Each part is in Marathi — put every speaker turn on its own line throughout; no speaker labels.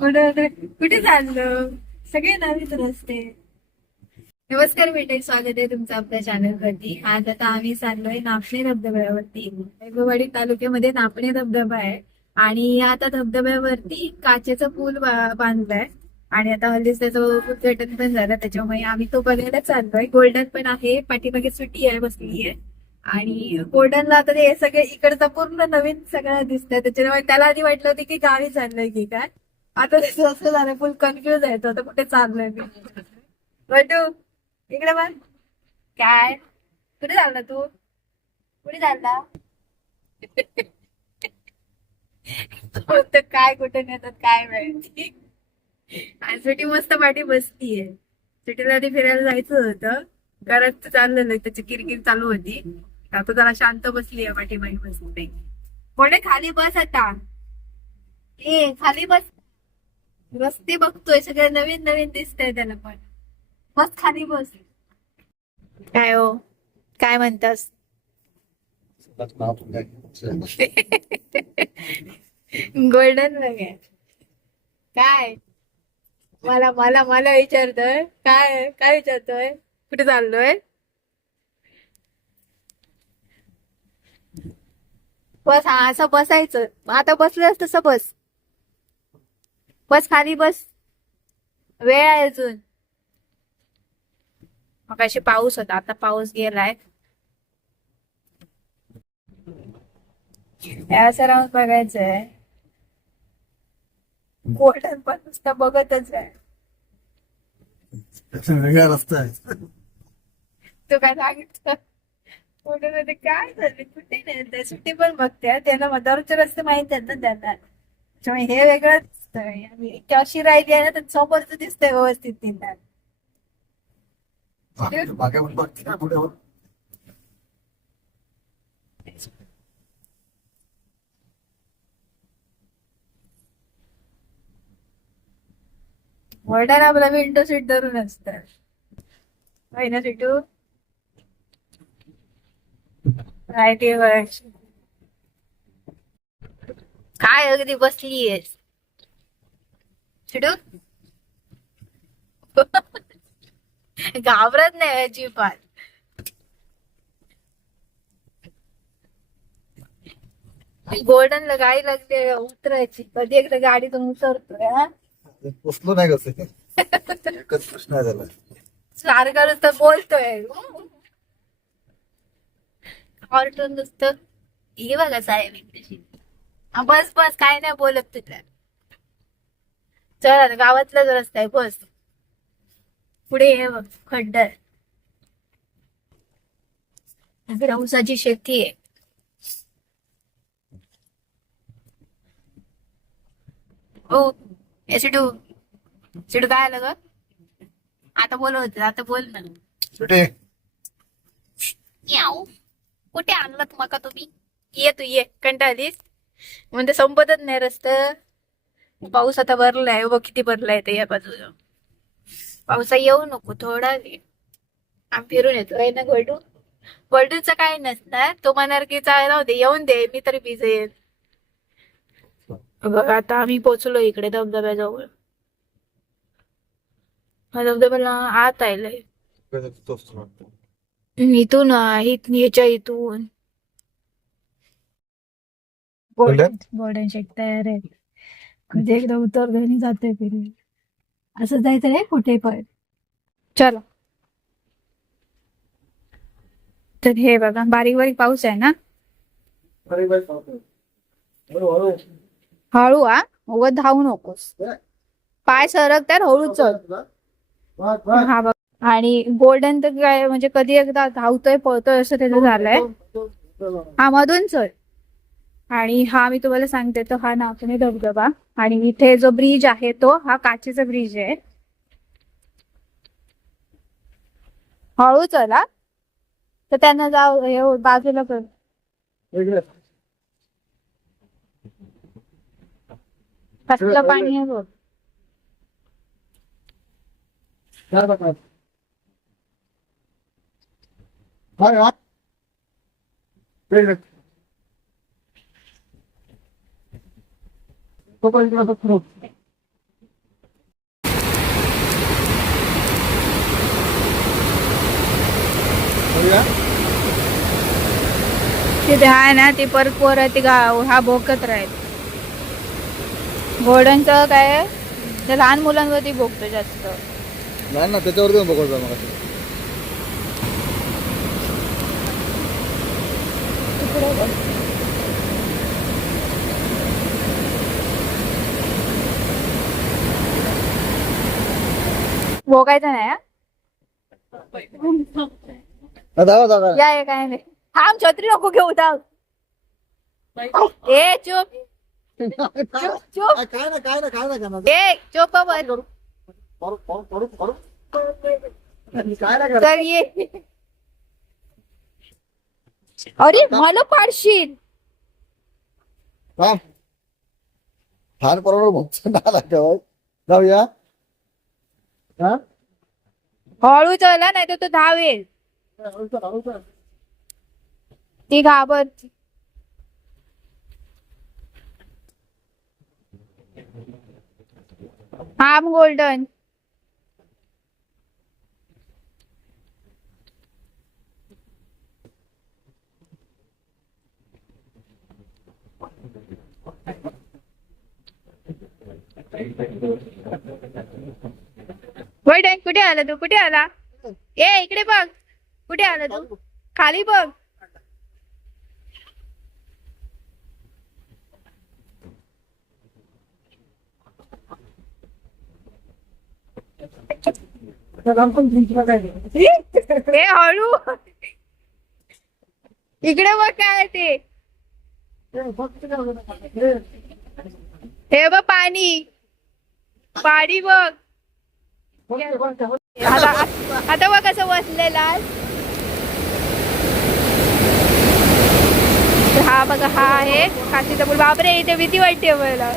कुठे कुठे चाललो? सगळे नवीन रस्ते. नमस्कार बेटे स्वागत आहे तुमचं आपल्या चॅनल वरती आज आता आम्ही चाललोय नापणे धबधब्यावरती. वैभववाडी तालुक्यामध्ये नापणे धबधबा आहे. आणि या आता धबधब्यावरती काचेचा पूल बांधलाय. आणि आता हल्लीच त्याचं उद्घाटन पण झालं त्याच्यामुळे आम्ही तो बघायला चाललोय. गोल्डन पण आहे पाठीमागे सुट्टी आहे बसली आहे. आणि गोल्डनला आता ते सगळे इकडचा पूर्ण नवीन सगळं दिसतंय. त्याच्यामुळे त्याला आधी वाटलं होतं की गावी चाललंय की काय. आता असं झालं फुल कन्फ्युज आहे. तो आता कुठे चाललोय मी बटू इकडे बघ. काय? कुठे चालला तू? कुठे चालला? काय कुठे नेतात काय माहिती. आणि सुटी मस्त पाठी बसतीये. सुटीला आधी फिरायला जायचं होतं. घरात चाललेलं त्याची किरकिर चालू होती. आता जरा शांत बसली आहे पाठीमाई बसली कोणे खाली बस आता. ए खाली बस. रस्ते बघतोय सगळे नवीन नवीन दिसतंय त्याला पण. बस खाली बस. काय हो? काय म्हणतास? गोल्डन बघ काय? मला मला मला विचारतोय. काय काय विचारतोय? कुठे चाललोय? बस हा असं बसायचं. आता बसलं तसं बस. बस खाली बस. वेळ आहे अजून. मग अशी पाऊस होता आता पाऊस गेलाय. असं राहून बघायचंय. गोल्डन पण नुसतं बघतच आहे.
वेगळा रस्ता आहे.
तू काय सांगितलं? गोल्डनमध्ये काय झालं? कुठे नाही ते? सुट्टी पण बघते. त्याला मदारचे रस्ते माहीत आहेत ना त्यांना. हे वेगळं दिसतंय अशी राहिली आहे ना तर समोरच दिसतंय व्यवस्थित तिला
मागे- बघते ना पुढे.
आपला विंडो सीट धरून असतात. होय ना सिटू राईट काय अगदी बसलीयस सिटू घाबरत नाही अजिबात. गोल्डनला गाडी लागते उतरायची. कधी एकदा गाडीतून उतरतोय हा?
पोचलो नाही कसं? एकच प्रश्न त्याला.
सारखं नुसतं बोलतोय. कार्टून नुसतं. हे बघा साहेब. हा, बस बस काय नाही बोलत तुला चल गावातलाच रस्ता आहे बस. पुढे हे बघ खड्डर इकडे ऊसाची शेती आहे. ओ ए सिटू सिटू काय आलं ग? आता बोलत होते आता बोल ना.
कुठे
आणलात मका तुम्ही? ये तू ये. कंटाळलीस म्हणजे संपतच नाही रस्त. पाऊस आता भरलाय बघ किती भरलाय ते या बाजूला. पावसा येऊ नको थोडा वेळ. आम्ही फिरून येतो आहे ना गोल्डू? गोल्डूचं काय नसणार. तो म्हणणार की जाऊ दे येऊन दे मी तरी येईन बघ आता आम्ही पोचलो इकडे धबधब्याजवळ. हा धबधब्याला आत आयलंय. इथून आहेत याच्या इथून? गोल्डन शेक तयार आहे कधी एकदा उतर घरी जाते फिरून. असं जायचं आहे कुठे पण. चला. तर हे बघा बारीक बारीक पाऊस आहे ना.
हळू,
हा? उगत धावू नकोस. पाय सरकतात हळू चल.
बघ, बघ.
हा बघ. आणि गोल्डन तर काय म्हणजे कधी एकदा धावतोय पळतोय असं त्याचं झालंय. हा मधून चल. आणि हा मी तुम्हाला सांगते तो हा नाचणी धबधबा. आणि इथे जो ब्रिज आहे तो हा काचेचा ब्रिज आहे. हळू चला. तर त्यांना जाऊ हे हो, बाजूला कर. कसलं पाणी आहे बघ.
काय बघणार? काय, हा? वेगळं. बघूया.
तिथे आहे ना ती परत पोरं ती गाव हा भोगत राहील गोल्डनचं काय आहे? ते लहान मुलांवरती भोगतो जास्त
नाही ना त्याच्यावर जाऊन बघायचं मग
भोगायचं नाही हा? या ये काय नाही. थांब छत्री नको घेऊ थांब ए चुप. चुप चुप.
काय ना काय ना काय ना
ए चुप.
काय ना
तर ये. अरे मला पाडशील.
फार लागतं जाऊया. हा?
हळू चला नाही तर तो धावेल. ती घाबर हाम गोल्डन. गोल्डन कुठे आला तू? कुठे आला? ए इकडे बघ. कुठे आला तू? खाली बघ. ए हळू. इकडे बघ काय ते. हे बघ पाणी. पाणी बघ. आता आता बघ कसं बसलेला हा बघा हा आहे. काशीचा पूल बापरे इथे भीती वाटते मला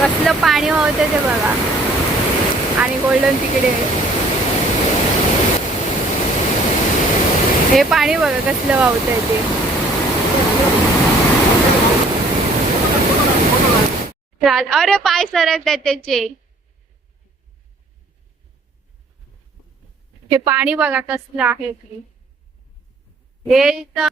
कसलं पाणी वाहतं ते बघा. आणि गोल्डन तिकडे. हे पाणी बघा कसलं वाहतंय ते. अरे पाय सरकतात त्याचे. हे पाणी बघा कसलं आहे ते. हे तर-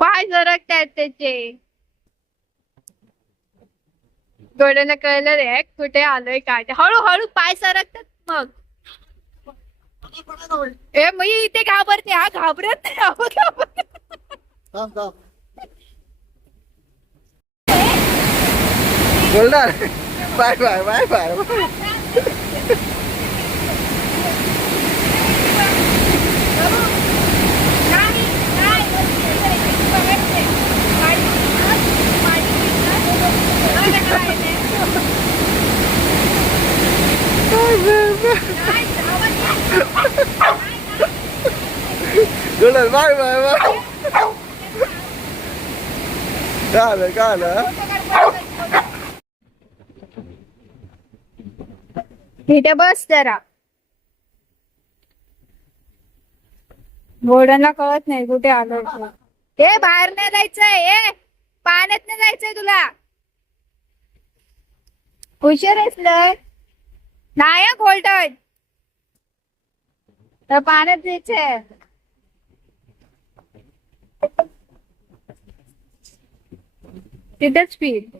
पाय सरकतात त्याचे. डोळ्याला कळलं रे कुठे आलोय काय ते. हळूहळू पाय सरकतात मग. ए मी इथे घाबरते हा घाबरत नाही हा घाबरत.
Golden bye bye bye bye
नाही, नाही, बघायचं. पाणी पिणार, पाणी पिणार. नाही, नाही, नाही, धावत नाही.
गोल्डन बाय बाय बाय काय आलं काय आलं
इथे बस जरा. घोड्यांना कळत नाही कुठे आलो हे बाहेर नाही जायचंय हे पाण्यात नाही जायचंय तुला. हुशार आहेस लय नाही हं, तर पाण्यात जायचंय. तिथेच स्पीड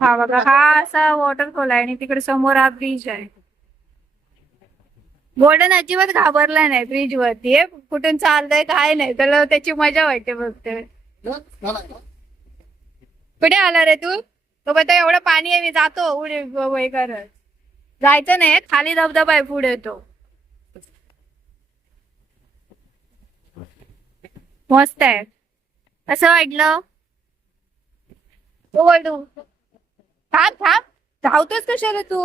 हा बघा हा असा वॉटरफॉल आहे आणि तिकडे समोर हा ब्रिज आहे. गोल्डन अजिबात घाबरला नाही ब्रिज वरती. कुठून चालतंय काय नाही. त्याला त्याची मजा वाटते बघते. कुठे आला रे तू? तो बघतो एवढं पाणी आहे मी जातो. उडे वय करत. जायचं नाही खाली धबधबा आहे पुढे तो. मस्त आहे. कसं वाटलं? हो, तो थांब थांब. धावतोस कशाला तू?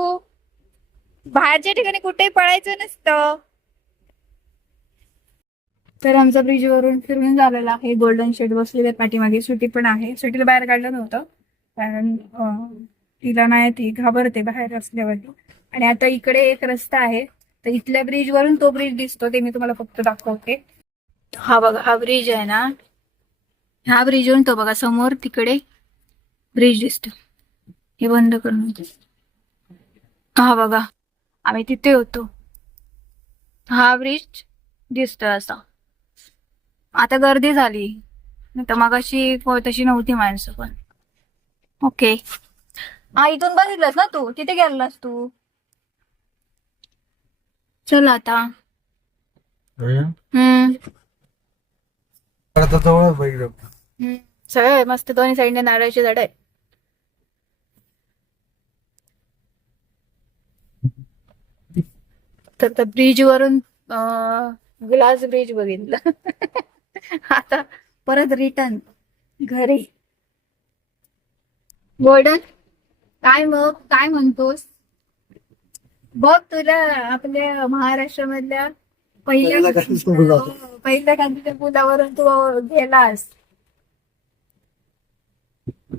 बाहेरच्या ठिकाणी कुठेही पळायचं नसतं. तर आमचा ब्रिज वरून फिरून झालेला आहे. गोल्डन शेड बसलेले पाठीमागे. सुटी पण आहे. सुटीला बाहेर काढलं नव्हतं. कारण तिला नाही ती घाबरते बाहेर असल्यावरती. आणि आता इकडे एक रस्ता आहे. तर इथल्या ब्रिज वरून तो ब्रिज दिसतो. ते मी तुम्हाला फक्त दाखवते. हा बघा हा ब्रिज आहे ना. ह्या ब्रिजवरून तो बघा समोर तिकडे ब्रिज दिसतो. हे बंद करून हा बघा आम्ही तिथे होतो. हा ब्रिज दिसतोय असा. आता गर्दी झाली. तर मग अशी तशी नव्हती माणसं पण. ओके. हा इथून बघितलंस ना तू? तिथे गेलास तू. चल आता.
जवळ
हम्म. सगळं आहे. मस्त दोन्ही साईडने नारळाची झाड आहे तर त्या ब्रिज वरून ग्लास ब्रिज बघितलं. आता परत रिटर्न घरी. गोल्डन काय मग? काय म्हणतोस? बघ तुला आपल्या महाराष्ट्रामधल्या पहिल्या
पहिल्या गांधीच्या.
हो, पहिल्या गांधीच्या पुलावरून तू गेलास.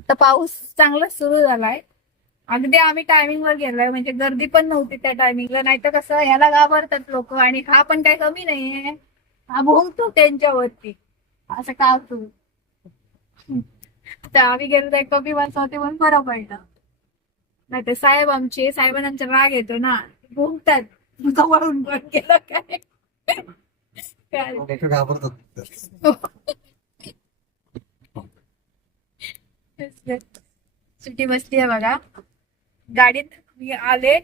तर पाऊस चांगला सुरू झालाय. अगदी आम्ही टायमिंग वर गेलोय म्हणजे गर्दी पण नव्हती त्या टायमिंगला नाही तर कसं याला घाबरतात लोक आणि हा पण काही कमी नाहीये. हा भोंगतो त्यांच्यावरती. असं का तू तर आम्ही गेलो तर एक कमी माणसं होते म्हणून बरं पडलं. नाही तर साहेब आमचे साहेबांना आमचा राग येतो ना. भोंगतात. जवळून पण केलं काय?
घाबरतात.
सुट्टी बसली आहे बघा. गाडीत मी आले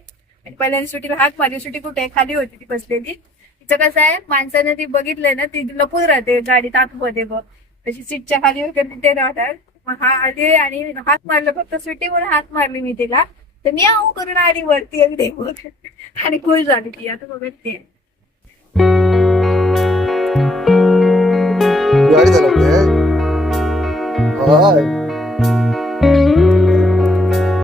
आणि पहिल्यांदा सुट्टीला हाक मारली. सुट्टी कुठे आहे? खाली होती ती बसलेली. तिचं कसं आहे? माणसानं ती बघितलंय ना ती लपून राहते गाडीत आतमध्ये बघ. तशी सीटच्या खाली वगैरे तिथे राहतात. मग हा आली आणि हात मारलं. फक्त सुट्टी म्हणून हात मारली मी तिला. तर मी आऊ करून आली वरती अगदी बघ. आणि खुश झाली ती. आता बघते
गाडी चालवते? हाय.